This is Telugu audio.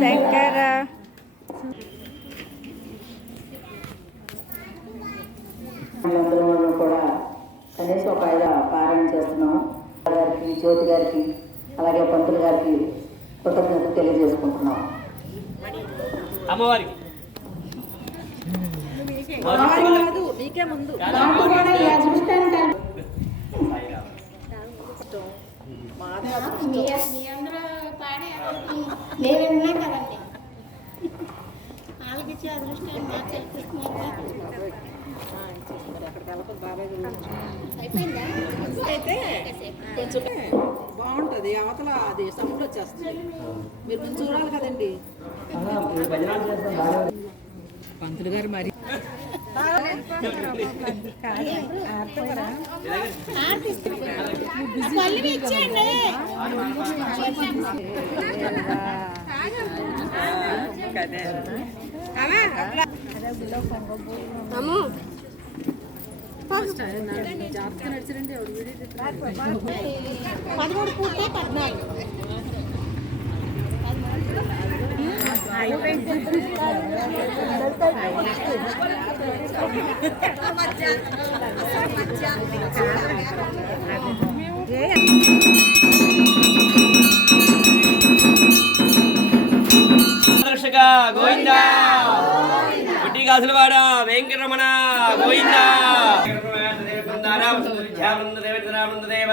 శంకర. అందరూ కూడా కనీసం ఒక ఐదు పారాయణ చేస్తున్నాం గారికి జ్యోతి గారికి అలాగే పంతులు గారికి కృతజ్ఞత తెలియజేసుకుంటున్నాం అమ్మవారికి నీకే ముందు. కదండి. వాళ్ళకి ఇచ్చే అదృష్టాన్ని బాగుంటది. అవతల అది సౌండ్ వచ్చేస్తుంది. మీరు కొంచెం చూడాలి కదండి. పంతులు గారు మరి అమ్ము పదమూడు పూర్తి పద్నాలుగు. అయిపోయింది దర్శక గోవిందా. గుడ్డి కాసులవాడ వెంకటరమణ గోవింద. దేవ.